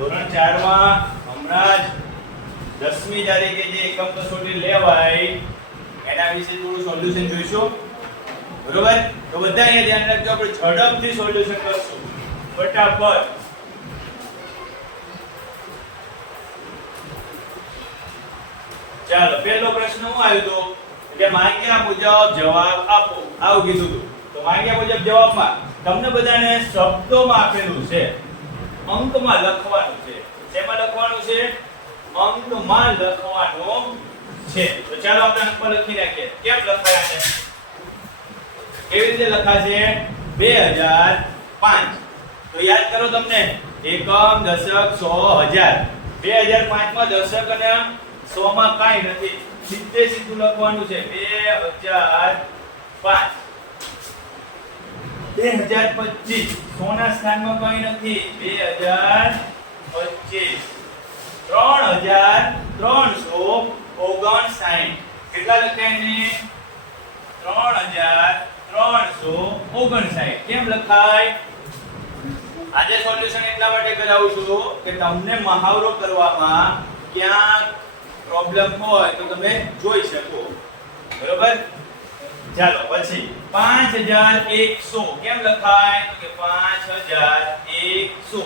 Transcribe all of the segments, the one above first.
ધોરણ 4 માં હમણાં જ 10મી તારીખે જે એકમ કસોટી લેવાય એના વિશે થોડું સોલ્યુશન જોઈશું. બરોબર? તો બધા અહીંયા ધ્યાન રાખજો, આપણે ઝડપથી સોલ્યુશન કરશું ફટાફટ. ચાલો, પહેલો પ્રશ્ન શું આવ્યો તો કે માંગ્યા મુજબ જવાબ આપો, આવું કીધું હતું. તો માંગ્યા મુજબ જવાબમાં તમને બધાને શબ્દોમાં આપેલું છે, અંકમાં લખવાનું છે. શેમાં લખવાનું છે? અંકમાં લખવાનું છે. તો ચાલો આપણે અંકમાં લખી નાખીએ. કેમ લખાયા છે? કેવી રીતે લખાશે? 2005. તો યાદ કરો તમને એકમ, દશક, સો, હજાર. 2005 માં દશક અને 100 માં કાઈ નથી, સીધે સીધું લખવાનું છે 2005. 2025 સોના સ્થાનમાં કાઈ નથી, 2025. 3359. કેટલા લખાય ને? 3359. કેમ લખાય? આજે સોલ્યુશન એટલા માટે કરાવું છું કે તમને મહાવરો કરવામાં ક્યાં પ્રોબ્લેમ હોય તો તમે જોઈ શકો. બરોબર? ચાલો પછી 5100 કેમ લખાય? તો કે 5100.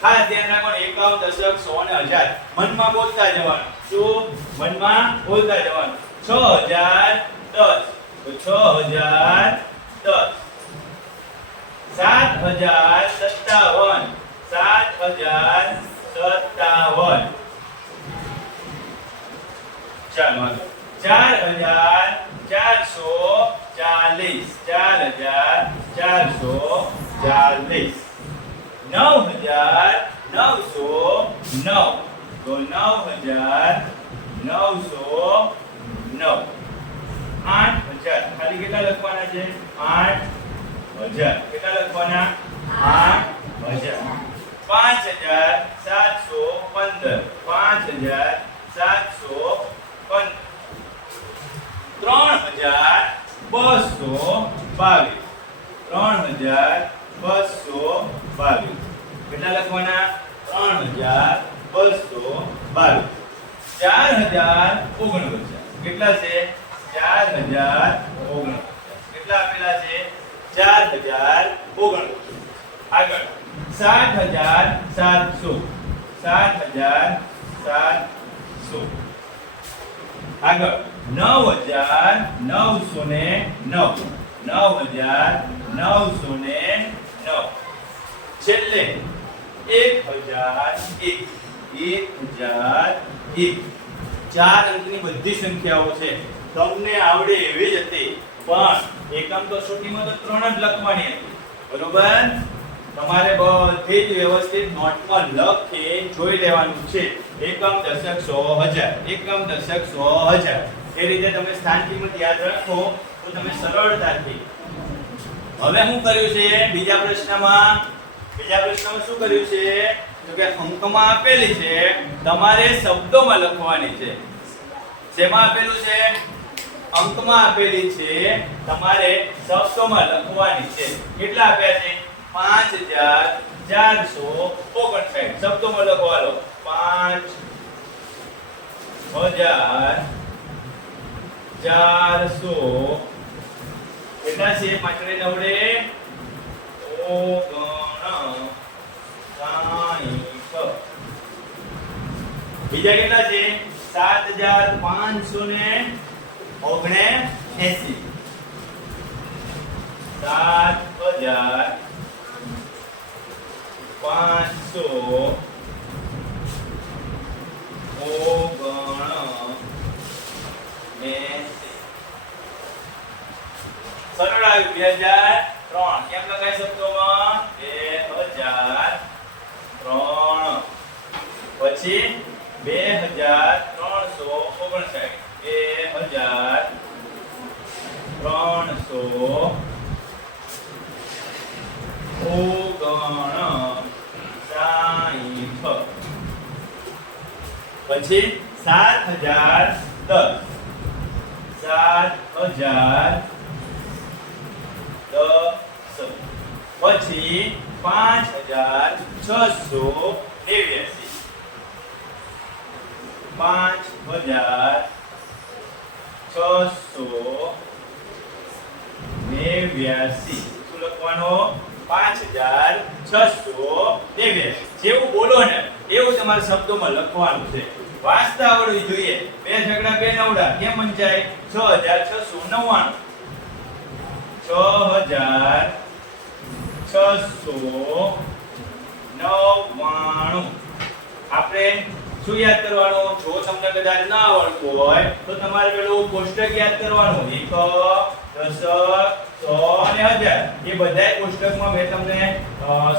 ખાસ ધ્યાન રાખો, એકમ, દશક, સો અને હજાર મનમાં બોલતા જવાનું. શું? મનમાં બોલતા જવાનું. 6010 તો 6010. 7057 7057. ચાલો 4440 4440. 9909 તો 9909. 8000 ખાલી કેટલા લખવાના છે? 8000. કેટલા લખવાના? 8000. 5715 5715. 3222. 3222. કેટલા લખવાના? 3222. 4049. કેટલા છે? 4049. કેટલા આપેલા છે? 4049. આગળ 60700. 60700. આગળ 9909. 9909. છેલ્લે 1001. 1001. 4 અંકની બધી સંખ્યાઓ છે, તમને આવડે એવી જ હતી, પણ એકમ કસોટીમાં તો 3 જ લખવાની હતી. બરોબર? તમારે બધી જ વ્યવસ્થિત નોટમાં લખી જોઈ લેવાનું છે. એકમ, દશક, સો, હજાર. એકમ, દશક, સો, હજાર. એ રીતે તમે સ્થાન કિંમત યાદ રાખો તો તમે સરળતાથી. હવે શું કર્યું છે બીજા પ્રશ્નમાં? બીજા પ્રશ્નમાં શું કર્યું છે? તો કે અંકમાં આપેલી છે, તમારે શબ્દોમાં લખવાની છે. શેમાં આપેલું છે? અંકમાં આપેલી છે, તમારે શબ્દોમાં લખવાની છે. કેટલા આપ્યા છે? 5459. શબ્દોમાં લખવાનો 5400. કેટલા છે? પાછળ નવડે 59. બીજા કેટલા છે? 7579. 7500. સરળ આવ્યું 2003. કેમ લખાય શબ્દોમાં? 2003. પછી 2359. 2359. પછી 7010. 7010. પછી 5689. 5689 શું લખવાનું 5689 જેવું બોલો ને એવું તમારે શબ્દોમાં લખવાનું છે. વાંચતા આવડવું જોઈએ. 2 છગડા 2 નવડા કેમ વંચાય? 6699 6699 આપણે શું યાદ કરવાનું? જો તમને કદાચ ના આવડતું હોય તો તમારે પેલું કોષ્ટક યાદ કરવાનું. 1 10 100 અને 1000 એ બધાય કોષ્ટકમાં મેં તમને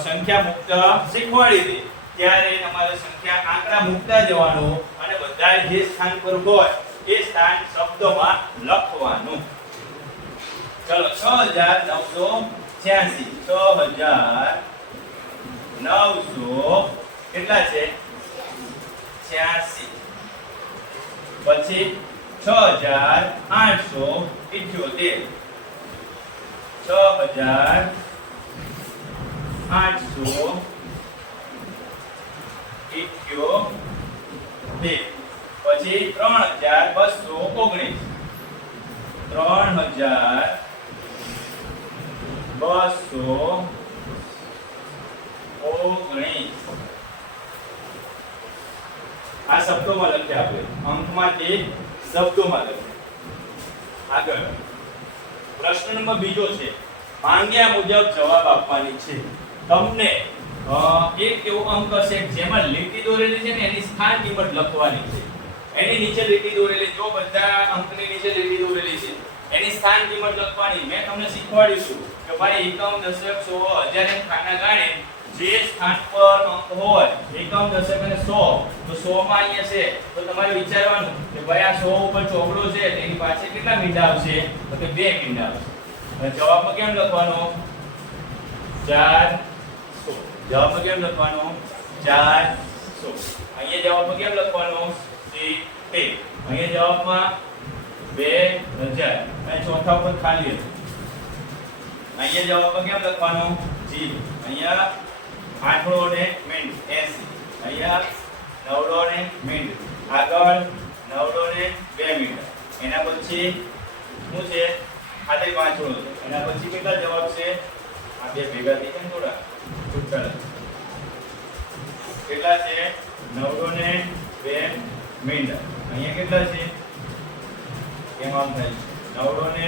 સંખ્યા મુકતા શીખવાડી હતી. ત્યારે તમારે સંખ્યા આંકડા મુકતા જવાનું અને બધા જે સ્થાન પર હોય એ સ્થાન શબ્દોમાં લખવાનું. ચલો 6986 6900 કેટલા છે? 86. પછી 6878 6878 પછી 3219 3219 આ શબ્દોમાં લખ્યા આપણે અંકમાંથી શબ્દોમાં લખ્યા. આગળ પ્રશ્ન નંબર બીજો છે. માંગ્યા મુજબ જવાબ આપવાની છે. તમને એક એવો અંક હશે જેમાં લીટી દોરેલી છે ને એની સ્થાન કિંમત લખવાની છે. એની નીચે લીટી દોરેલી, જો બધા અંકની નીચે લીટી દોરેલી છે એની સ્થાન કિંમત લખવાની. મેં તમને શીખવાડ્યું છું કે ભાઈ એકમ, દશક, સો, હજાર એમ ખાના ગાણે જે સ્થાન પર અંક હોય એકમ, દશક અને 100, તો 100 માં અહીંયા છે તો તમારે વિચારવાનું કે ભાઈ આ 100 ઉપર ચોકડો છે તેની પાછળ કેટલા મીંડા આવશે? તો કે 2 મીંડા આવશે. અને જવાબમાં કેમ લખવાનો? 400. જવાબમાં કેમ લખવાનો? 400. અહીંયા જવાબમાં કેમ લખવાનો? 70. અહીંયા જવાબમાં 2000. અને ચોથા ઉપર ખાલી હતું. અહીંયા જવાબમાં કેમ લખવાનો? 0. અહીંયા આઠડો ને મિનિટ 80. અહીંયા નવડો ને મિનિટ. આગળ નવડો ને 2 મિનિટ. એના પછી શું છે? ખાલી પાંચડો છે. એના પછી કેટલા જવાબ છે? આ બે ભેગા થઈ ગયા થોડા છૂટા. કેટલા છે? નવડો ને 2 મિનિટ. અહીંયા કેટલા છે? કેમ આમ થાય? નવડો ને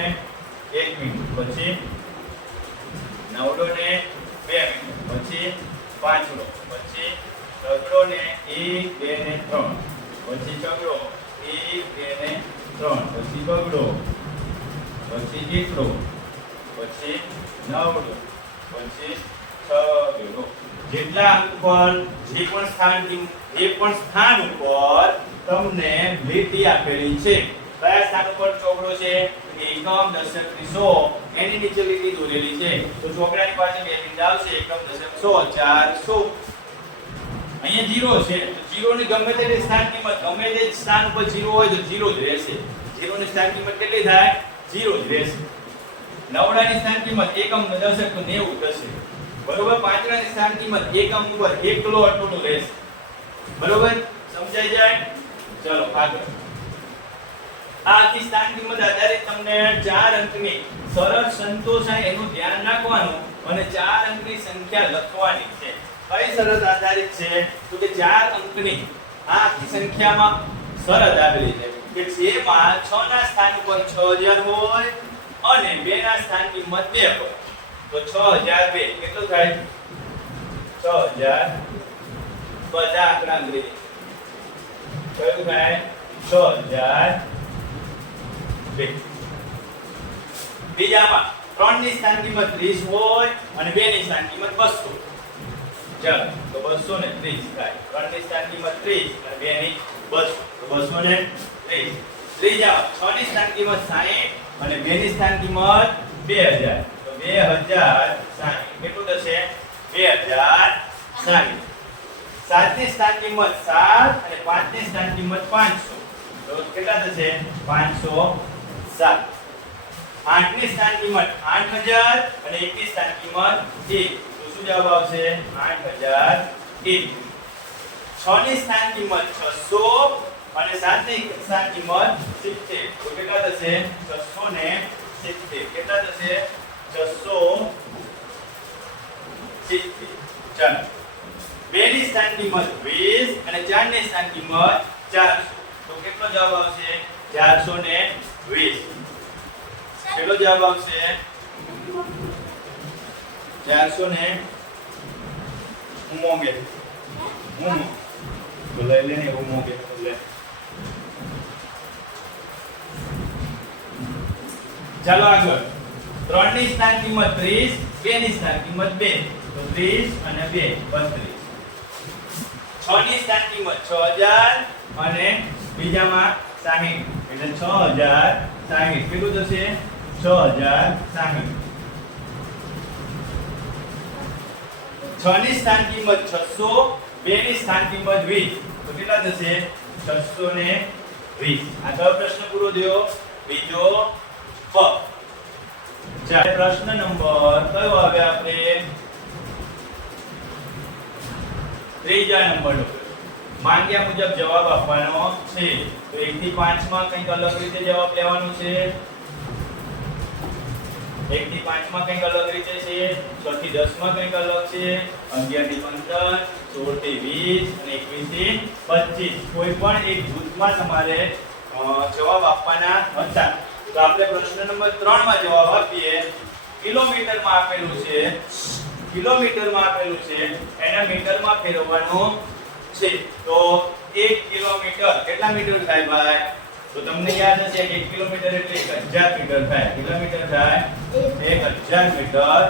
1 મિનિટ. પછી નવડો ને 2 મિનિટ. પછી પાંચડો. પછી ચગડો ને 1 2 ને 3. પછી ચગડો 1 2 ને 3. પછી બગડો. પછી એકડો. પછી નવડો. પછી છગડો. જેટલા અંક પર જે પણ સ્થાન ઉપર તમને લીટી આપેલી છે, કયા સ્થાન ઉપર ચોકડો છે? એકમ, દશક, 100 એની નીચે લીટી દોરેલી છે તો ચોકડાની પાસે 2 બિંદુ આવશે. એકમ, દશક, 100 400. અહીંયા 0 છે તો 0 ની ગમે તે સ્થાન કિંમત, ગમે તે સ્થાન ઉપર 0 હોય તો 0 જ રહેશે. 0 ની સ્થાન કિંમત કેટલી થાય? 0 જ રહેશે. નવડાની સ્થાન કિંમત એકમ, દશક તો 90 થશે. બરોબર. પાંચડાની સ્થાન કિંમત એકમ ઉપર એકલો અટલું રહેશે. બરોબર? સમજાઈ જાય? ચલો આગળ. આ આખી સ્થાન કિંમત આધારિત તમને 4 અંકની સરળ સંતોષાય એનું ધ્યાન રાખવાનું અને 4 અંકની સંખ્યા લખવાની છે. કઈ શરત આધારિત છે? તો કે 4 અંકની આ આખી સંખ્યામાં શરત આપેલી છે કે જેમાં 6 ના સ્થાન ઉપર 6000 હોય અને 2 ના સ્થાન કિંમત 2 હોય. તો 6002 કેટલું થાય? 6000. બધા આંકડા અંગ્રેજી કયું થાય? 6000. બીજામાં 3 ની સ્થાન કિંમત 30 હોય અને 2 ની સ્થાન કિંમત 200. ચાલો તો 230 થાય. 3 ની સ્થાન કિંમત 30 અને 2 ની 200 તો 230. ત્રીજામાં 6 ની સ્થાન કિંમત 60 અને 2 ની સ્થાન કિંમત 2000 તો 2060. કેટલું થશે? 2060. 7 ની સ્થાન કિંમત 7 અને 5 ની સ્થાન કિંમત 500 તો કેટલા થશે? 507. 8 ની સ્થાન કિંમત 8000 અને 1 ની સ્થાન કિંમત 1 તો શું જવાબ આવશે? 8001. 6 ની સ્થાન કિંમત 600 અને 7 ની કિંમત 70. તો કેટલા થશે? 670. કેટલા થશે? 670. ચાલો 2 ની સ્થાન કિંમત 20 અને 4 ની સ્થાન કિંમત 400. તો કેટલો જવાબ આવશે? 420. કેટલો જવાબ આવશે? 400 ને ઉમોગે તો લઈ લેને ઉમોગે લે. ચાલો આગળ 3 ની સ્થાન કિંમત 30, 2 ની સ્થાન કિંમત 2. તો 30 અને 2 32. 6 ની સ્થાન કિંમત 6000 અને બીજામાં 60 એટલે 6060. કેટલું થશે? 6060. 6 ની સ્થાન કિંમત 600, 2 ની સ્થાન કિંમત 20. તો કેટલા થશે? 620. આ કયો પ્રશ્ન પૂરો થયો? બીજો પ. ચાલો પ્રશ્ન નંબર કયો આવે આપણે? ત્રીજા નંબરનો. માંગ્યા મુજબ જવાબ આપવાનો છે. તો 1 થી 5 માં કંઈક અલગ રીતે જવાબ લેવાનો છે. 1 થી 5 માં કંઈક અલગ રીતે છે. 6 થી 10 માં કંઈક અલગ છે. 11 થી 15, 16 થી 20 અને 21 થી 25. કોઈ પણ એક જૂથમાં તમારે જવાબ આપવાના હતા. તો આપણે પ્રશ્ન નંબર 3 માં જવાબ આપીએ. કિલોમીટરમાં આપેલું છે. કિલોમીટરમાં આપેલું છે એને મીટરમાં ફેરવવાનું છે. તો 1 કિલોમીટર કેટલા મીટર થાય ભાઈ? તો તમને યાદ હશે કે 1 કિલોમીટર એટલે 1000 મીટર થાય. કેટલા મીટર થાય? 1000 મીટર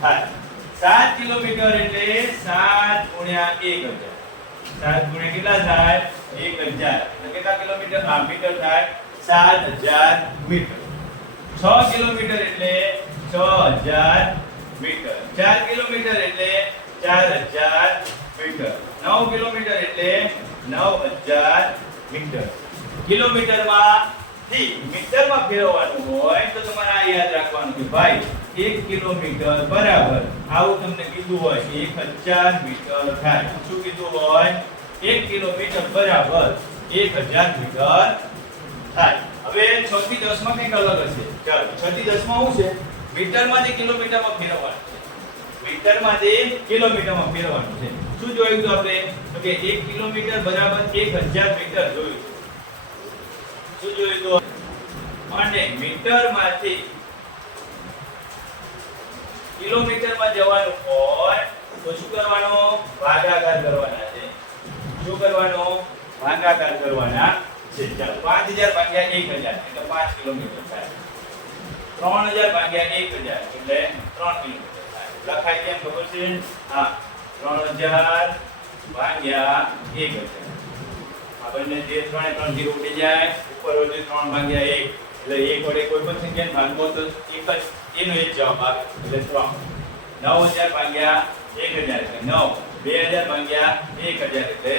થાય. 7 કિલોમીટર એટલે 7 ગુણ્યા 1000. 7 ગુણ્યા કેટલા થાય? 1000. એટલે કેટલા કિલોમીટર મીટર થાય? 7000 મીટર. 6 કિલોમીટર એટલે 6000 મીટર. 4 કિલોમીટર એટલે 4000 મીટર. 9 કિલોમીટર એટલે 9000 મીટર. કિલોમીટરમાંથી મીટરમાં ફેરવવાનું હોય તો તમારે આ યાદ રાખવાનું કે ભાઈ 1 કિલોમીટર બરાબર આવું તમને કીધું હોય 1000 મીટર થાય. શું કીધું હોય? 1 કિલોમીટર બરાબર 1000 મીટર થાય. હવે 6 થી 10 માં કંઈક અલગ હશે. ચાલો 6 થી 10 માં શું છે? મીટરમાંથી કિલોમીટરમાં ફેરવવાનું છે. મીટરમાંથી કિલોમીટરમાં ફેરવવાનું છે. શું જોયું તો આપણે? તો કે 1 કિલોમીટર બરાબર 1000 મીટર જોયું. શું જોયું તો? અને મીટરમાંથી કિલોમીટરમાં જવાનું હોય તો શું કરવાનું? ભાગાકાર કરવાના છે. શું કરવાનો? ભાગાકાર કરવાના છે. ચાલો 5000 ભાગ્યા 1000 એટલે 5 કિલોમીટર થાય. 3000 ભાગ્યા 1000 એટલે 3 કિલોમીટર થાય. લખાય કેમ ખબર છે? હા 3000 ભાગ્યા 1000. આપણને જે 3 0 ઉડી જાય ઉપર હોય 3 ભાગ્યા 1 એટલે 1 વડે કોઈ પણ સંખ્યાને ભાગવો તો એક જ એનો એક જવાબ આવે એટલે 3. 9000 ભાગ્યા 1000 એટલે 9. 2000 ભાગ્યા 1000 એટલે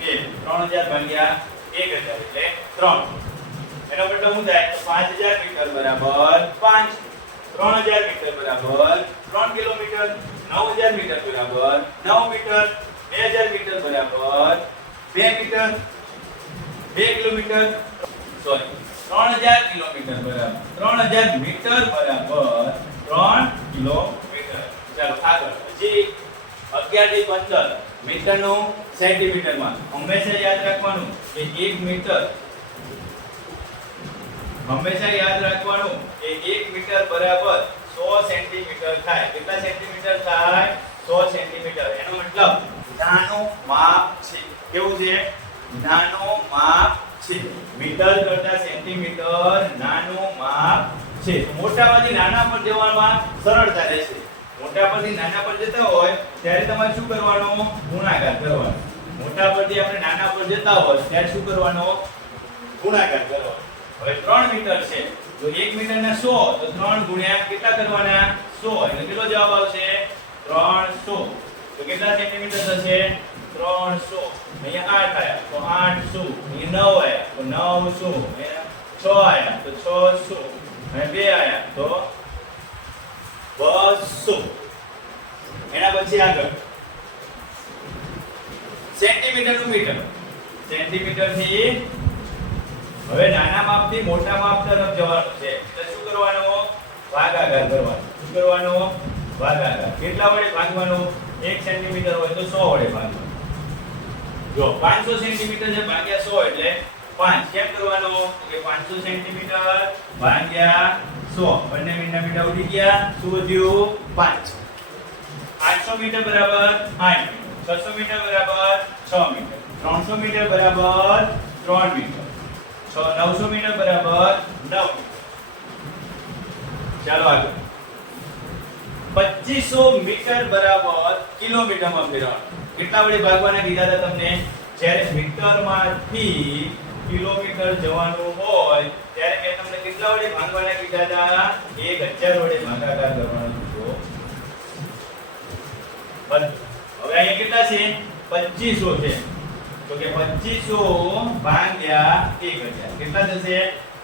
2. 3000 ભાગ્યા 1000 એટલે 3. એનો મતલબ શું થાય? 5000 મીટર બરાબર 5. 3000 મીટર બરાબર 3 કિલોમીટર. 9000 મીટર બરાબર 9 મીટર. 2000 મીટર બરાબર 2 મીટર. 2 કિલોમીટર સોરી 3000 કિલોમીટર બરાબર 3000 મીટર બરાબર 3 કિલોમીટર. ચાલો આગળ. હજી 11 થી 15 મીટરનું સેન્ટીમીટરમાં. હંમેશા યાદ રાખવાનું કે 1 મીટર હંમેશા યાદ રાખવાનું કે 1 મીટર બરાબર 100 સેન્ટીમીટર થાય. કેટલા સેન્ટીમીટર થાય? 100 સેન્ટીમીટર. એનો મતલબ નાનું માપ છે. કેવું છે? નાનું માપ છે. મીટર કરતા સેન્ટીમીટર નાનું માપ છે. મોટામાંથી નાના પર જવામાં સરળતા રહેશે. મોટા પરથી નાના પર જતા હોય ત્યારે તમારે શું કરવાનું? ગુણાકાર કરવાનો. મોટા પરથી આપણે નાના પર જતા હોય ત્યારે શું કરવાનો? ગુણાકાર કરવાનો. હવે 3 મીટર છે તો 1 મીટરના 100 તો 3 ગુણ્યા કેટલા કરવાના? 100 એટલે કેટલો જવાબ આવશે? 300. તો કેટલા સેન્ટીમીટર થશે? 300. અહીંયા 8 આયા તો 800. અહીંયા 9 આયા તો 900. અહીંયા 6 આયા તો 600. અને 2 આયા તો 200. એના પછી આગળ સેન્ટીમીટર નું મીટર. સેન્ટીમીટર થી હવે નાના માપથી મોટા માપ તરફ જવાનું છે એટલે શું કરવાનું? ભાગાકાર કરવાનો. શું કરવાનો? ભાગાકાર. કેટલા વડે ભાગવાનો? 1 સેન્ટીમીટર હોય તો 100 વડે ભાગવાનો. જો 500 સેન્ટીમીટર છે ભાગ્યા 100 એટલે 5. કેમ કરવાનો? કે 500 સેન્ટીમીટર ભાગ્યા 100. બંને મીંડા ઉડી ગયા. શું વધ્યું? 5. 800 મીટર બરાબર 8 મીટર. 600 મીટર બરાબર 6 મીટર. 300 મીટર બરાબર 3 મીટર. 900 મીટર બરાબર 9 મીટર. ચાલો આગળ. 2500 મીટર બરાબર કિલોમીટરમાં ફેરવવાનું. કેટલા વડે ભાગવાના કીધા હતા તમને? જ્યારે મીટરમાંથી કિલોમીટર જવાનું હોય ત્યારે મેં તમને કેટલા વડે ભાગવાના કીધા હતા? 1000 વડે ભાગાકાર કરવાનો હતો. હવે અહીંયા કેટલા છે? 2500 છે. તો કે 2500 ભાગ્યા 1000 કેટલા થશે?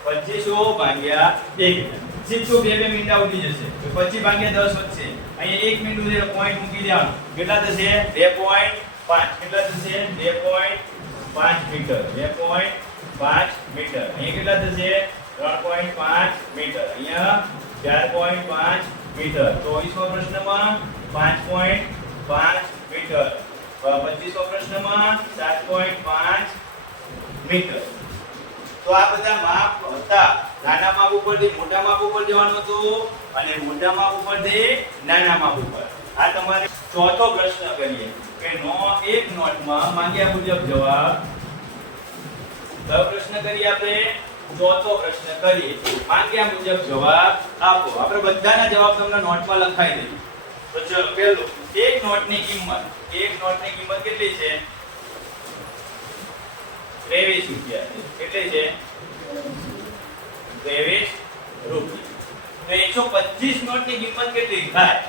2500 ભાગ્યા 1000. સીધું બે મિનિટ ઉડી જશે. તો 25 ભાગ્યા 10 વધશે. અહીંયા 1 મિનિટ ઉડે પોઈન્ટ મૂકી દેવાનું. કેટલા થશે? 2.5. કેટલા થશે? 2.5 મીટર. 2.5 મીટર. અહીંયા કેટલા થશે? 3.5 મીટર. અહીંયા 4.5 મીટર. તો 24મા પ્રશ્નમાં 5.5 મીટર. 25મા પ્રશ્નમાં 7.5 મીટર. તો આ બધા માપ હતા. નાના માપ ઉપરથી મોટા માપ ઉપર જવાનું હતું અને મોટા માપ ઉપરથી નાના માપ ઉપર. આ તમારે ચોથો પ્રશ્ન કરીએ કે એક નોટમાં માંગ્યા મુજબ જવાબ. કયો પ્રશ્ન કરીએ આપણે? ચોથો પ્રશ્ન કરીએ. માંગ્યા મુજબ જવાબ આપો. આપણે બધાના જવાબ તમને નોટમાં લખાઈ દઈએ. તો ચલો પહેલું, એક નોટની કિંમત કેટલી છે? 23 રૂપિયા છે. કેટલી છે? 23 રૂપિયા. તો 125 નોટની કિંમત કેટલી થાય?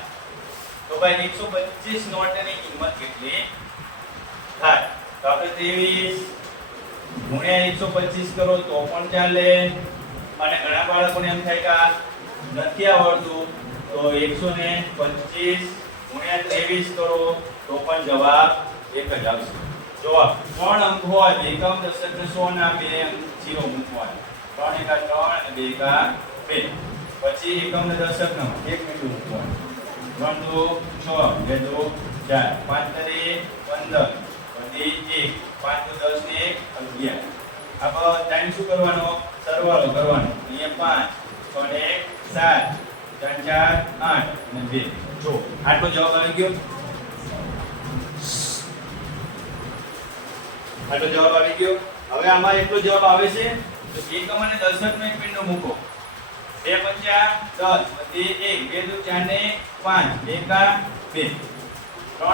તો ભાઈ 125 નોટની કિંમત કેટલી થાય? તો આપણે 23 ગુણ્યા 125 કરો તો પણ ચાલે. અને ઘણા બાળકોને એમ થાય કે નથી આવડતું તો 125 ગુણ્યા 23 કરો તો પણ જવાબ એક જ આવશે. જો 3 અંક હોય એકમ દશક ને 100 ના 2 અંક 0 મૂકવાના. 3 એકા 3 અને 2 એકા 2. પછી એકમ ને દશક નો 1 મિનિટ મૂકવાનું. 3 2 6 2 2 4 5 3 15 વધી 1 5 2 10 ને 11. આ બધાને શું કરવાનો? સરવાળો કરવાનો. અહીંયા 5 6 ને 7 3 4 8 અને 2. જો આટલો જવાબ આવી ગયો. આટલો જવાબ આવી ગયો. હવે આમાં એટલો જવાબ આવે છે તો એકમ અને દશક નો એક પિંડો મૂકો. 2 5 10 વધી 1 2 4 ને 5 2 એકા 2 3 5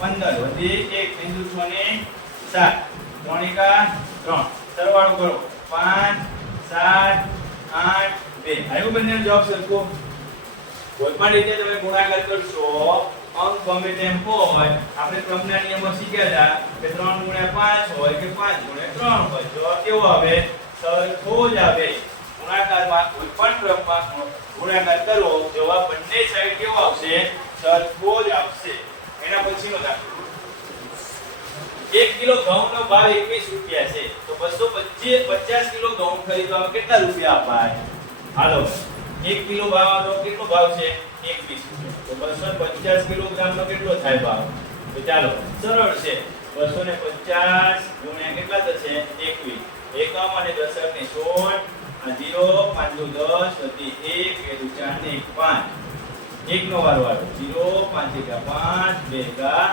15 વધી 1 બિંદુ 6 ને 7 3 એકા 3. સરવાળો કરો 5 7 8 2. આવ્યો બંનેનો જવાબ સરખો. કોઈપણ રીતે તમે ગુણાકાર કરશો અંક ગમે તેમ હોય. આપણે ક્રમના નિયમો શીખ્યા હતા કે 3 ગુણ્યા 5 હોય કે 5 ગુણ્યા 3 હોય. જવાબ કેવો આવે? સરખો જ આવે. ગુણાકારમાં કોઈપણ ક્રમમાં ગુણાકાર કરો જવાબ બંને સાઈડ કેવો આવશે? સરખો જ આવશે. એના પછીનો દાખલો. 1 કિલો ઘઉંનો ભાવ 21 રૂપિયા છે. તો 250 કિલો ઘઉં ખરીદવામાં કેટલા રૂપિયા અપાય? હાલો 1 કિલો ભાવનો કેટલો ભાવ છે? 21 રૂપિયા. તો 250 કિલોગ્રામનો કેટલો થાય ભાવ? તો ચાલો સરળ છે. 250 ગુણ્યા કેટલા થશે? 21. એકમ અને દશક ને 16 આ 0 5 10 વધી 1 2 4 ને 5. 1 નો વારો આવ્યો. 0 5 એકા 5 2 એકા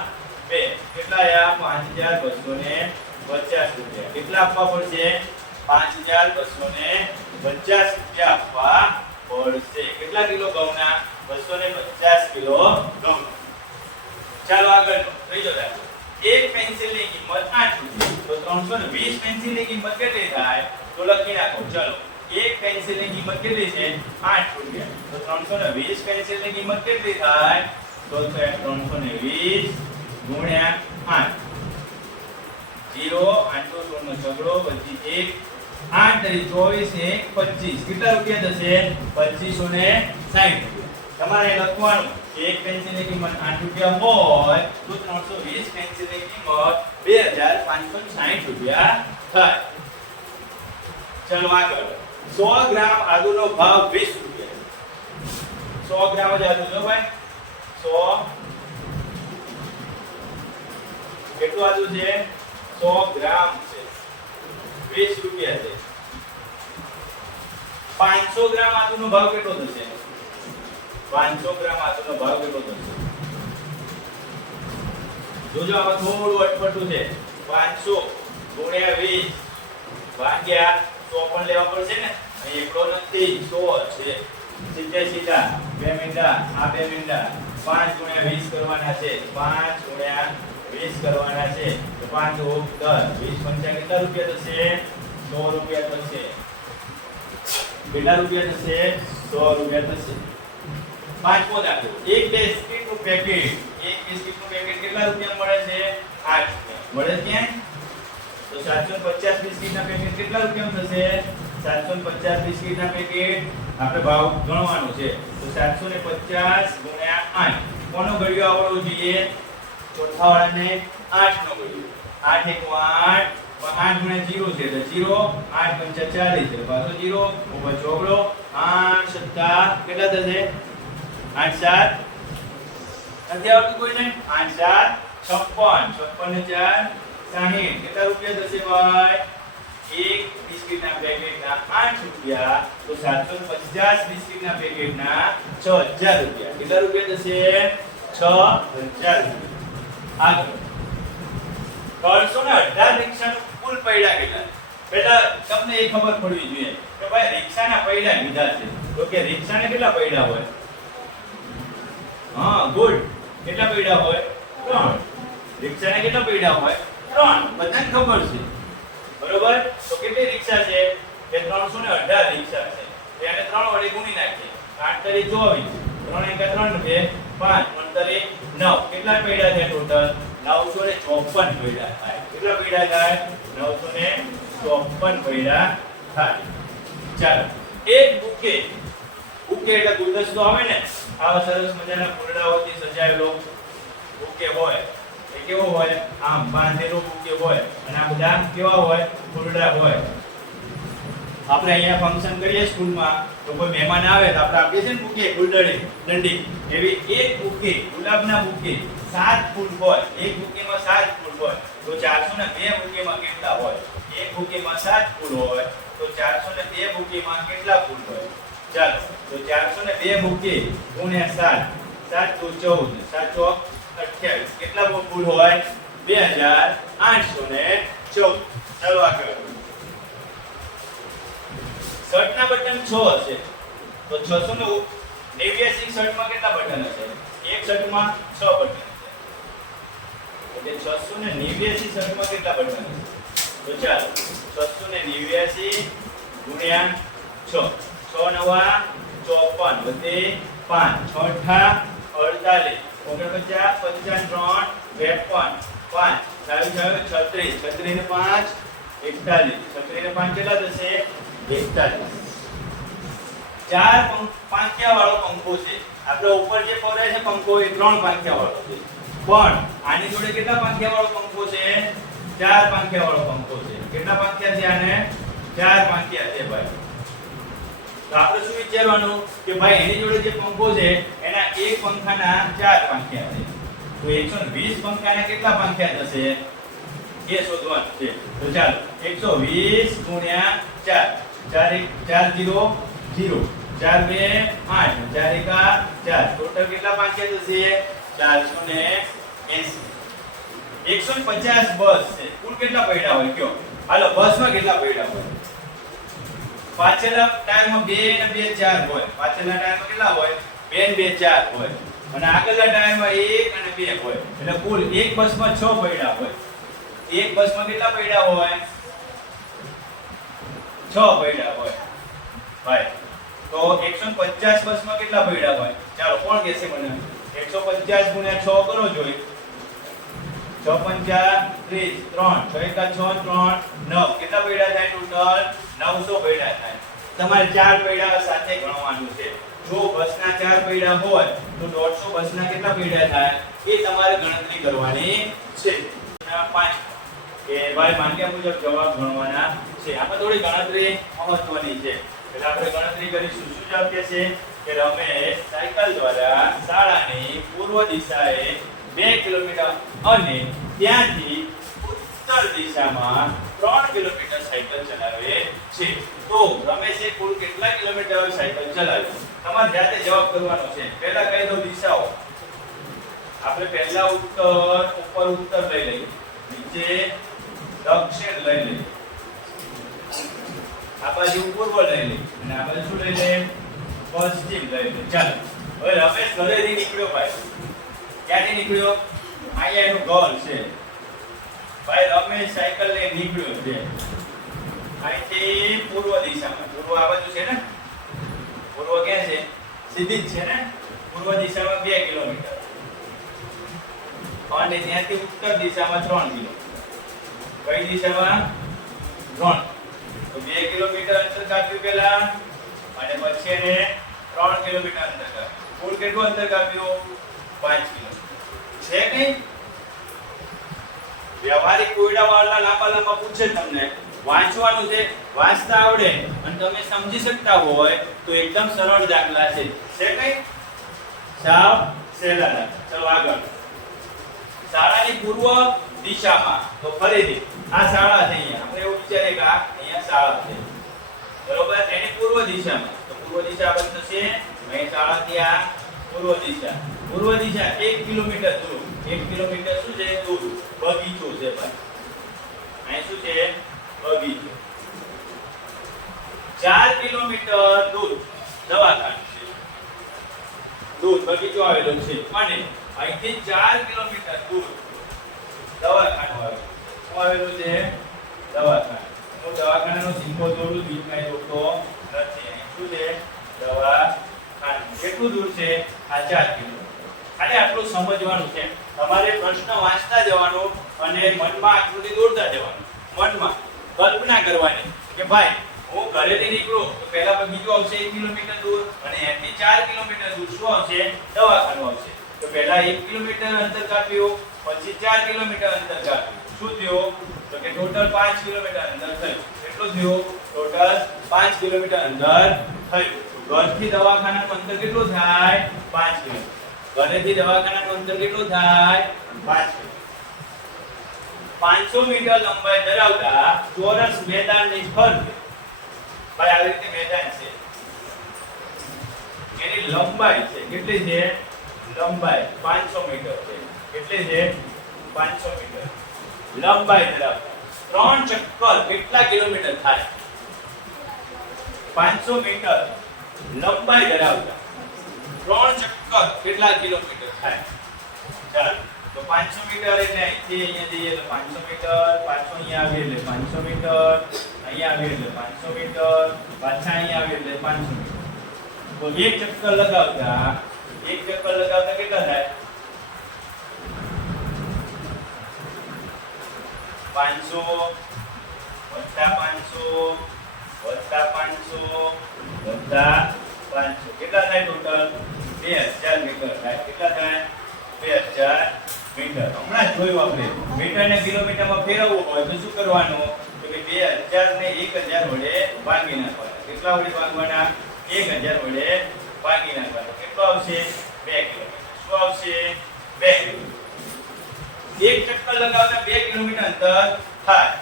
2. કેટલા આયા? 5250 રૂપિયા. કેટલા આપવા પડશે? 5250 રૂપિયા આપવા પડશે. કેટલા કિલો ઘઉંના? 250 કિલો ઘઉં. ચાલો આગળ થઈ જશે. એક પેન્સિલની કિંમત 8 રૂપિયા. તો 320 પેન્સિલની કિંમત કેટલી થાય? તો લખી નાખો. ચાલો એક પેન્સિલની કિંમત કેટલી છે? 8 રૂપિયા. તો 320 પેન્સિલની કિંમત કેટલી થાય? તો 320 ગુણ્યા 8. 0 8 નો છગડો વધી 1 8 તરી 24 ને 25. કેટલા રૂપિયા થશે? 2560 રૂપિયા. તમારે લખવાનું એક પેન્સિલની કિંમત 8 રૂપિયા હોય તો 320 પેન્સિલની કિંમત 2560 રૂપિયા થાય. ચલો આગળ. 100 ગ્રામ આદુનો ભાવ 20 રૂપિયા. 100 ગ્રામ જ આદુ જો ભાઈ. 100 કેટલું આદુ છે? 100 ગ્રામ છે. 20 રૂપિયા છે. 500 ગ્રામ આદુનો ભાવ કેટલો થશે? 500 ગ્રામ આદુનો ભાવ કેટલો થશે? જોજો આમાં થોડું અટપટું છે. 500 ગુણ્યા 20 ભાગ્યા 100 પણ લેવા પડશે ને. અહીં એકલો નથી, 100 છે. સીધે સીધા બે મીંડા, આ બે મીંડા 5 ગુણ્યા 20 કરવાના છે. 5 ગુણ્યા 20 કરવાના છે. તો 5 × 10 20 પંચા કેટલા રૂપિયા થશે? 100 રૂપિયા થશે. કેટલા રૂપિયા થશે? 100 રૂપિયા થશે. પાંચમો દાખલો. એક બિસ્કિટનું પેકેટ, એક બિસ્કિટનું પેકેટ કેટલા રૂપિયા મળે છે? 8 રૂપિયા. મળે ક્યાં? તો 750 બિસ્કિટના પેકેટ કેટલા રૂપિયામાં થશે? 750 બિસ્કિટના પેકેટ આપણે ભાવ ગણવાનો છે. તો 750 ગુણ્યા 8. કોનો ઘડિયો આવડવો જોઈએ? ચોથાવાળાને 8 નો ઘડિયો. 8 × 8 8 ગુણ્યા 0 છે એટલે 0 8 × 40 છે પાછો 0 ઉપર ચોગડો 8 સત્તા કેટલા થશે? 8 7 નથી આવડતું કોઈને? 8 7 56 56 ને 4 60 કેટલા રૂપિયા થશે ભાઈ? એક બિસ્કિટના પેકેટના 8 રૂપિયા તો 750 બિસ્કિટના પેકેટના 6000 રૂપિયા. કેટલા રૂપિયા થશે? 6000 રૂપિયા. આગળ 318 રિક્ષાનું કુલ પૈડા કેટલા? બેટા તમને એ ખબર પડવી જોઈએ કે ભાઈ રિક્ષાના પૈડા કીધા છે તો કે રિક્ષાને કેટલા પૈડા હોય? હા ગુડ. કેટલા પૈડા હોય? 3. રિક્ષાને કેટલા પૈડા હોય? 3. બધાને ખબર છે. બરોબર. તો કેટલી રિક્ષા છે? કે 318 રિક્ષા છે. એને 3 વડે ગુણી નાખીએ. 8 તરી 24 3 × 3 2 5 3 તરી 9. કેટલા પૈડા છે ટોટલ? 954 પૈડા થાય. કેટલા પૈડા થાય? 954 પૈડા થાય. ચાલો. એક બુકે એટલે ગુલદસ્તો આવે ને, આવા સરસ મજાના ફૂલડાઓથી સજાયેલો બુકે હોય. એ કેવો હોય? આમ બાંધેલો બુકે હોય અને આ બધા કેવા હોય? ફૂલડા હોય. આપણે અહીંયા ફંક્શન કરીએ સ્કૂલમાં તો કોઈ મહેમાન આવે તો આપણે આપીએ છીએ ને બુકે, ફૂલડડી, દંડી. એવી એક બુકે, ગુલાબના બુકે 7 ફૂલ હોય. એક બુકેમાં 7 ફૂલ હોય તો 402 બુકેમાં કેટલા હોય? એક બુકેમાં 7 ફૂલ હોય તો 402 બુકેમાં કેટલા ફૂલ હોય? ચાલો. તો 402 બુકે ગુણ્યા 7 7 × 14 7 × 28 કેટલા ફૂલ હોય? 2814. ચાલો આગળ. શર્ટના બટન 6 હશે તો 689 શર્ટમાં કેટલા બટન હશે? એક શર્ટમાં 6 બટન હશે એટલે 689 શર્ટમાં કેટલા બટન હશે? તો ચાલો 689 ગુણ્યા 6 6 × 9 = 54 વધે 5 6 × 8 = 48 49 53 53 5 36 36 ને 5 41 36 ને 5 કેટલા થશે? 41. 4 પાંખિયા વાળો પંખો છે. આપણે ઉપર જે ફરે છે પંખો એ 3 પાંખિયા વાળો છે. પણ આની જોડે કેટલા પાંખિયા વાળો પંખો છે? 4 પાંખિયા વાળો પંખો છે. કેટલા પાંખિયા છે આને? 4 પાંખિયા છે ભાઈ. તો આપણે શું વિચારવાનું કે ભાઈ એની જોડે જે પંખો છે એના એક પંખાના 4 પાંખિયા છે. તો 120 પંખાના કેટલા પાંખિયા થશે? એ શોધવાનું છે. તો ચાલો 120 ગુણ્યા 4 4 0 0 4 2 8 4 1 4 ટોટલ કેટલા પાંખિયા થશે? 480. 150 બસ છે. કુલ કેટલા પૈડા હોય કયો? હાલો બસમાં કેટલા પૈડા હોય? પાછળના ટાયરમાં 2 અને 2 4 હોય. પાછળના ટાયરમાં કેટલા હોય? 2 અને 2 4 હોય. અને આગળના ટાયરમાં 1 અને 2 હોય. એટલે કુલ એક બસમાં 6 પૈડા હોય. એક બસમાં કેટલા પૈડા હોય? 6 પૈડા હોય ભાઈ. તો 150 બસમાં કેટલા પૈડા હોય? ચાલો કોણ કહેશે મને? 150 ગુણ્યા 6 કરો જોઈ. 6 5 30 3 6 1 6 3 9 કેટલા પૈડા થાય ટોટલ? 900 પૈડા થાય. તમારે 4 પૈડા સાથે ગણવાનું છે. જો બસના 4 પૈડા હોય તો 150 બસના કેટલા પૈડા થાય એ તમારે ગણતરી કરવાની છે. 5 કે ભાઈ માંગ્યા મુજબ જવાબ ગણવાના છે. આમાં થોડી ગણતરી મહત્વની છે એટલે આપણે ગણતરી કરીશું. શું જવાબ કહે છે કે રમેશ સાયકલ દ્વારા શાળાની પૂર્વ દિશાએ 2 કિલોમીટર અને ત્યાંથી ઉત્તર દિશામાં 3 કિલોમીટર સાયકલ ચલાવે છે. તો રમેશે કુલ કેટલા કિલોમીટર સાયકલ ચલાવી? તમારે જાતે જવાબ કરવાનો છે. પહેલા કહી દો દિશાઓ. આપણે પહેલા ઉપર ઉત્તર લઈ લઈએ, નીચે દક્ષિણ લઈ લઈએ, આ બાજુ પૂર્વ લઈ લઈએ અને આ બાજુ શું લઈ લઈએ? પશ્ચિમ લઈ લઈએ. ચાલો હવે રમેશ ઘરેથી નીકળ્યો ભાઈ. ક્યાંથી નીકળ્યો? અહીંયા એનું ઘર છે ભાઈ. રમેશ સાયકલ લઈને નીકળ્યો છે અહીંથી પૂર્વ દિશામાં. પૂર્વ આ બાજુ છે ને? પૂર્વ ક્યાં છે? સીધી જ છે ને? પૂર્વ દિશામાં 2 કિલોમીટર અને ત્યાંથી ઉત્તર દિશામાં 3 કિલોમીટર. કઈ દિશામાં? 3. તો 2 કિલોમીટર અંતર કાપ્યું પહેલા અને પછી એને 3 કિલોમીટર અંતર કાપ્યું. કુલ કેટલું અંતર કાપ્યું? 5 કિલોમીટર. છે કઈ વ્યવહારિક કોયડા વાળા લાંબા પૂછે તમને, વાંચવાનું છે. વાંચતા આવડે અને તમે સમજી શકતા હોય તો એકદમ સરળ દાખલા છે. છે કઈ સાવ સહેલા દાખલા. ચલો આગળ. શાળાની પૂર્વ દિશામાં, તો ફરીથી આ શાળા છે. અહીંયા આપણે એવું વિચારીએ કે અહીંયા શાળા છે બરોબર. એની પૂર્વ દિશામાં, તો પૂર્વ દિશા બંધ થશે અહીં શાળાથી આ પૂર્વ દિશા. પૂર્વ દિશા 1 કિલોમીટર દૂર. 1 કિલોમીટર શું છે? દૂર બગીચો છે ભાઈ. અહીં શું છે? બગીચો. 4 કિલોમીટર દૂર દવાખાનું છે. દૂર બગીચો આવેલો છે અને અહીંથી 4 કિલોમીટર દૂર દવાખાનું આવેલું છે. દવાખાનું. હું દવાખાનાનો સિમ્બોલ દોરું, બીજ કાંઈ દોરતો નથી. અહીં શું છે? દવાખાનું. કેટલું દૂર છે? આ 4 કિલોમીટર. અને આટલું સમજવાનું છે. તમારે પ્રશ્ન વાંચતા જવાનું અને મનમાં આકૃતિ દોરતા જવાનું. મનમાં કલ્પના કરવાની કે ભાઈ હું ઘરેથી નીકળું તો પહેલા બગીચો આવશે 1 કિલોમીટર દૂર અને એથી 4 કિલોમીટર દૂર શું આવશે? દવાખાનું આવશે. તો પહેલા 1 કિલોમીટર અંતર કાપ્યું, પછી 4 કિલોમીટર અંતર કાપ્યું. શું થયું? તો કે ટોટલ 5 કિલોમીટર અંતર થયું. કેટલું થયું? ટોટલ 5 કિલોમીટર અંતર થયું. ઘરથી દવાખાનાનું અંતર કેટલું થાય? 5 કિલોમીટર. ઘરેથી દવાખાનાનું અંતર કેટલું થાય? 5 કિલોમીટર. 500 મીટર લંબાઈ ધરાવતા ચોરસ મેદાનની ફરતે, ભાઈ આવી રીતે મેદાન છે, એની લંબાઈ છે કેટલી છે? લંબાઈ 500 મીટર છે. કેટલી છે? 500 મીટર લંબાઈ ધરાવતા 3 ચક્કર કેટલા કિલોમીટર થાય? 500 મીટર લંબાઈ ધરાવતા 3 ચક્કર કેટલા કિલોમીટર થાય? ચાલો તો 500 મીટર એટલે અહીંથી અહીંયા જઈએ તો 500 મીટર, પાછો અહીંયા આવે એટલે 500 મીટર, અહીંયા આવે એટલે 500 મીટર, પાછા અહીંયા આવે એટલે 500 મીટર. તો એક ચક્કર લગાવતા કેટલા થાય? 500 વત્તા 500 વત્તા 500 વત્તા 500 કેટલા થાય ટોટલ? 2000 મીટર થાય. કેટલા થાય? 2000 મીટર. હમણાં જ જોયું આપણે. મીટરને કિલોમીટરમાં ફેરવવું હોય તો શું કરવાનું? તો કે 2000 ને 1000 વડે ભાગી નાખવાના. કેટલા વડે ભાગવાના? 1000 વડે ભાગી નાખવાના. કેટલો આવશે? 2 કિલોમીટર. શું આવશે? 2 કિલોમીટર. એક ચક્કર લગાવતા 2 કિલોમીટર અંતર થાય.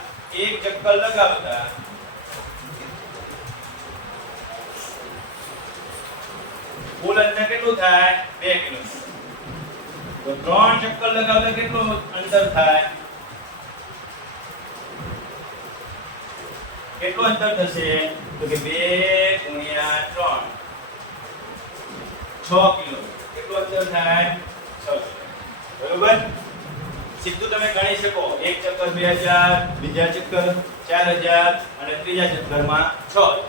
એક ચક્કર લગાવતા કુલ અંતર કેટલું થાય? 2 કિલોમીટર. તો 3 ચક્કર લગાવતા કેટલું અંતર થાય? કેટલું અંતર થશે? તો કે 2 ગુણ્યા 3 6 કિલોમીટર. કેટલું અંતર થાય? 6 કિલોમીટર. બરોબર? સીધું તમે ગણી શકો. એક ચક્કર 2000, બીજા ચક્કર 4000 અને ત્રીજા ચક્કરમાં 6000.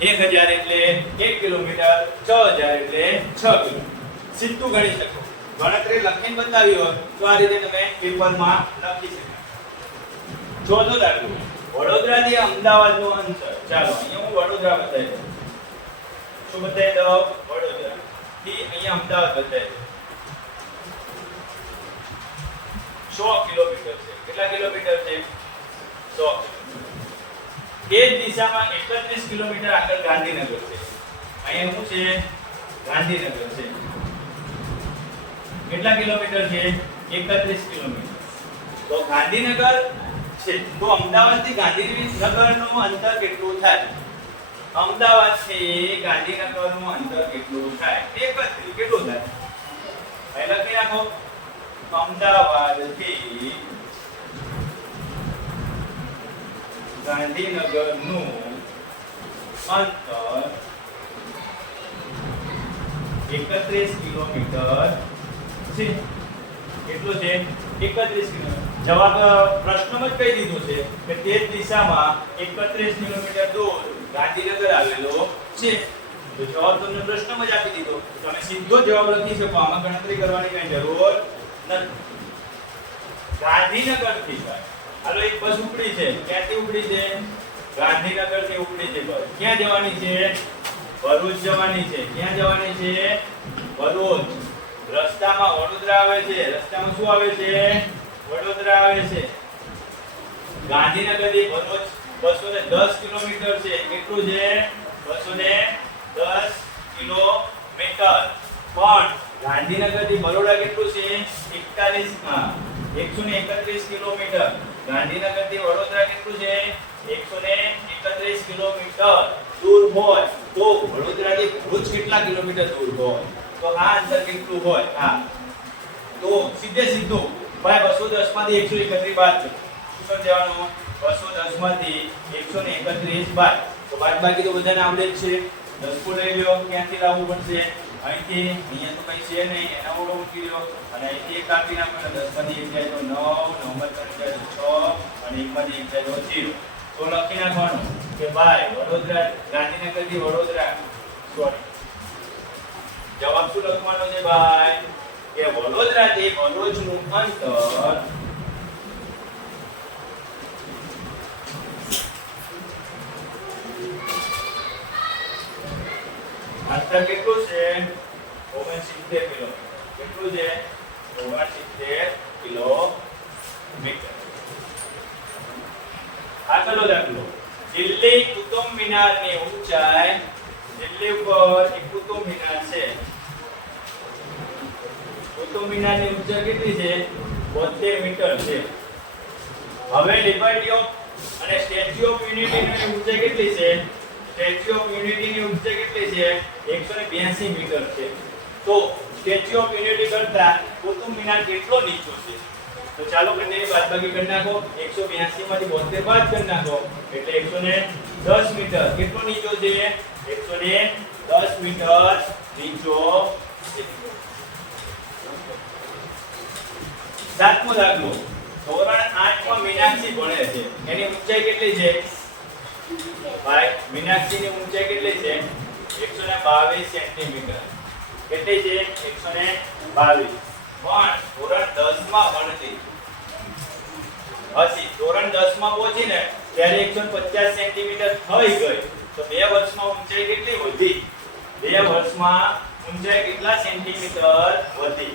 1000 એટલે 1 કિલોમીટર, 6000 એટલે 6 કિલોમીટર. સીધું ગણી શકો. ગણતરી લખીને બતાવી હોય તો આ રીતે તમે પેપરમાં લખી શકો. ચોથો દાખલો, વડોદરાથી અમદાવાદનું અંતર. ચાલો અહીંયા હું વડોદરા બતાવી દઉં. શું બતાવી દઉં? વડોદરા થી અહીંયા અમદાવાદ બતાવી દઉં. 100 કિલોમીટર છે. કેટલા કિલોમીટર છે? 100. એ જ દિશામાં 31 કિલોમીટર આગળ ગાંધીનગર છે. અહીંયા શું છે? ગાંધીનગર છે. કેટલા કિલોમીટર છે? 31 કિલોમીટર. તો ગાંધીનગર છે. તો અમદાવાદ થી ગાંધીનગર નું અંતર કેટલું થાય? અમદાવાદ થી ગાંધીનગર નું અંતર કેટલું થાય? 31. કેટલું થાય? અહીં લખી નાખો. અમદાવાદ થી ગાંધીનગર નું અંતર 31 કિલોમીટર છે. કેટલું છે? 31 કિલોમીટર. જવાબ પ્રશ્નમાં જ કહી દીધું છે કે તે જ દિશામાં 31 કિલોમીટર દૂર ગાંધીનગર આવેલો છે. તો જવાબ તમને પ્રશ્નમાં જ આપી દીધો. તમે સીધો જવાબ લખી શકો. આમાં ગણતરી કરવાની કઈ જરૂર નથી. ગાંધીનગર થી હાલો એક બસ ઉપડી છે. ક્યાંથી ઉપડી છે? ગાંધીનગર થી ઉપડી છે બસ. ક્યાં જવાની છે? ભરૂચ જવાની છે. ક્યાં જવાની છે? ભરૂચ. રસ્તામાં વડોદરા આવે છે. રસ્તામાં શું આવે છે? વડોદરા આવે છે. ગાંધીનગર થી ભરૂચ 210 કિલોમીટર છે. કેટલું છે? 210 કિલોમીટર. પણ ગાંધીનગર થી બરોડા કેટલું છે? 131 કિલોમીટર. ગાંધીનગર થી વડોદરા કેટલું છે? 131 કિલોમીટર દૂર હોય તો વડોદરા થી ભરૂચ કેટલા કિલોમીટર દૂર હોય? તો આ અંતર કેટલું હોય? હા, તો સીધે સીધું ભાઈ 210 માંથી 131 બાદ છે. શું કરી દેવાનું? 210 માંથી 131 બાદ. તો બાદબાકી તો બધાને આવડે જ છે. 10 લઈ લ્યો. ક્યાંથી લાવવું પડશે? અહીંથી. અહીંયા તો કઈ છે નહીં. એના ઓળો મૂકી લ્યો અને અહીંથી એક કાપી નાખો. 10 માંથી 1 જાય તો 9, 9 માંથી 3 જાય તો 6 અને 1 માંથી 1 જાય તો 0. તો લખી નાખવાનું કે ભાઈ વડોદરા ગાંધીનગર થી વડોદરા સોરી જવાબ શું લખવાનો છે ભાઈ? કે વડોદરા થી ભરૂચ નું અંતર કેટલું છે? 69 કિલોમીટર. કેટલું છે? 69 કિલોમીટર. આગળનો દાખલો. દિલ્હી કુતુબ મિનારની ઊંચાઈ. દિલ્હી ઉપર એક કુતુબ મિનાર છે. કુતુબ મિનારની ઊંચાઈ કેટલી છે? 72 મીટર છે. હવે લિબર્ટી ઓફ અને સ્ટેચ્યુ ઓફ યુનિટીની ઊંચાઈ કેટલી છે? સ્ટેચ્યુ ઓફ યુનિટીની ઊંચાઈ કેટલી છે? 182 મીટર છે. તો સ્ટેચ્યુ ઓફ યુનિટી કરતા કુતુબ મિનાર કેટલો નીચો છે? તો ચાલો બંનેની બાદબાકી કરી નાખો. 182 માંથી 72 બાદ કરી નાખો એટલે 110 મીટર. કેટલો નીચો છે? 110 મીટર નીચો છે. સાતમો દાખલો. ધોરણ 8 માં મીનાક્ષી ભણે છે. એની ઊંચાઈ કેટલી છે? ભાઈ મીનાક્ષીની ઊંચાઈ કેટલી છે? 122 સેન્ટીમીટર. કેટલી છે? 122. પણ ધોરણ 10 માં ભણતી હશે. ધોરણ 10 માં પહોંચીને ત્યારે 150 સેન્ટીમીટર થઈ ગઈ. તો 2 વર્ષમાં ઊંચાઈ કેટલી વધી? 2 વર્ષમાં ઊંચાઈ કેટલા સેન્ટીમીટર વધી?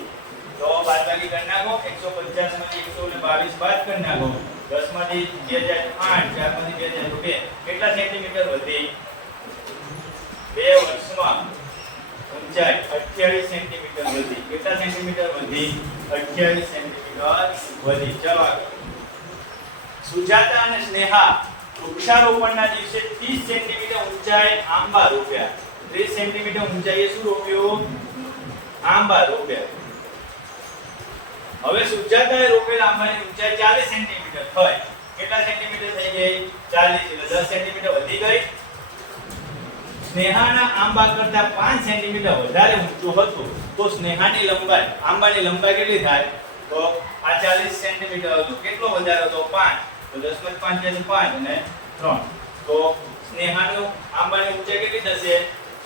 તો બાદબાકી કરી નાખો. 150 માંથી 122 બાદ કરી નાખો. 10 માંથી 2 જાય તો 8, 4 માંથી 2 જાય તો 2. કેટલા સેન્ટીમીટર વધી? 2 વર્ષમાં ઊંચાઈ 28 સેન્ટીમીટર વધી. કેટલા સેન્ટીમીટર વધી? 28 સેન્ટીમીટર વધી. ચલો સુજાતા અને સ્નેહા વૃક્ષારોપણના દિવસે 30 સેન્ટીમીટર ઊંચાઈ આંબા રોપ્યા. 30 સેન્ટીમીટર ઊંચાઈએ શું રોપ્યું? આંબા રોપ્યા. હવે સુજાતાએ રોપેલ આંબાની ઊંચાઈ 40 સેન્ટીમીટર થઈ. કેટલા સેન્ટીમીટર થઈ ગઈ? 40. એટલે 10 સેન્ટીમીટર વધી ગઈ. સ્નેહાના આંબા કરતા 5 સેન્ટીમીટર વધારે ઊંચું હતું તો સ્નેહાની લંબાઈ આંબાની લંબાઈ કેટલી થાય? તો આ 40 સેન્ટીમીટર હતું. કેટલો વધારે હતો? 5. તો 10 માંથી 5 જાય તો 5 અને 3. તો સ્નેહાનું આંબાની ઊંચાઈ કેટલી થશે?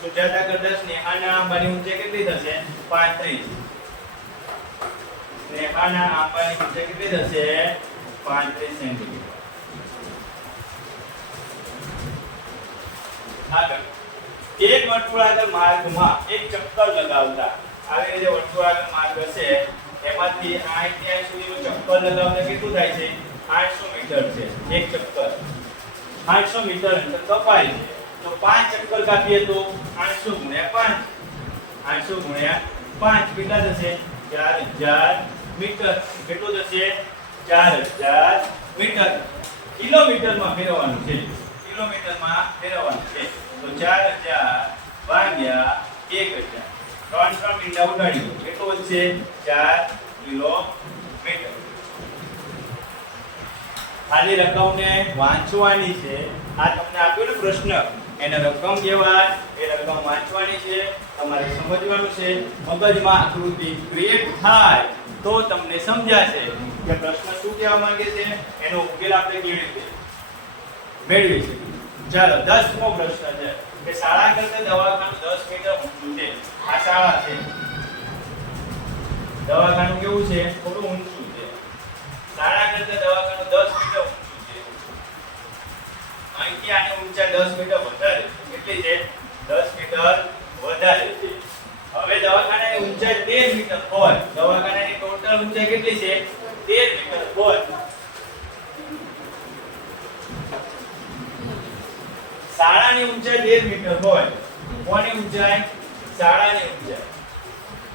સુજાતા કરતા સ્નેહાના આંબાની ઊંચાઈ કેટલી થશે? 35. સ્નેહાના આંબાની ઊંચાઈ કેટલી થશે? 35 સેન્ટીમીટર. આગળ એક વર્તુળાકાર માર્ગમાં એક ચક્કર લગાવતા આવી રીતે વર્તુળાકાર માર્ગ હશે એમાંથી અહીં ત્યાં સુધીનું ચક્કર લગાવતા કેટલું થાય છે 800 મીટર છે એક ચક્કર 800 મીટર અંતર કપાય છે તો 5 ચક્કર કાપીએ તો 800 ગુણ્યા 5 800 ગુણ્યા 5 કેટલા થશે 4000 મીટર કેટલું થશે 4000 મીટર કિલોમીટરમાં ફેરવવાનું છે કિલોમીટરમાં ફેરવવાનું છે તો 4000 ભાગ્યા 1000 3 મીંડા ઉડાડી દો કેટલું વધશે 4 કિલોમીટર ખાલી રકમને વાંચવાની છે આ તમને આપ્યો ને પ્રશ્ન એને રકમ કહેવાય એ રકમ વાંચવાની છે તમારે સમજવાનું છે મગજમાં આકૃતિ ક્રિએટ થાય તો તમને સમજાશે કે પ્રશ્ન શું કહેવા માંગે છે એનો ઉકેલ આપણે કેવી રીતે મેળવી શકીએ ચાલો 10મો પ્રશ્ન છે કે શાળા કરતા દવાખાનું 10 મીટર ઊંચું છે આ શાળા છે દવાખાનું કેવું છે થોડું ઊંચું છે શાળા કરતા દવાખાનું 10 મીટર ઊંચું છે અહીંથી આની ઊંચાઈ 10 મીટર વધારે છે કેટલી છે 10 મીટર વધારે છે હવે દવાખાનાની ઊંચાઈ 13 મીટર હોય દવાખાનાની ટોટલ ઊંચાઈ કેટલી છે 13 મીટર હોય શાળાની ઊંચાઈ 13 મીટર હોય કોની ઊંચાઈ શાળાની ઊંચાઈ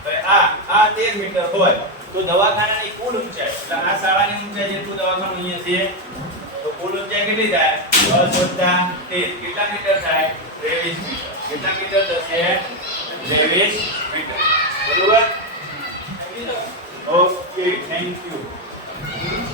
હવે આ 13 મીટર હોય તો દવાખાનાની કુલ ઊંચાઈ એટલે આ શાળાની ઊંચાઈ જેટલું દવાખાનું અહીંયા છે તો કુલ ઊંચાઈ કેટલી થાય 10 + 13 કેટલા મીટર થાય 23 મીટર કેટલા મીટર થશે 23 મીટર બરોબર ઓકે થેન્ક યુ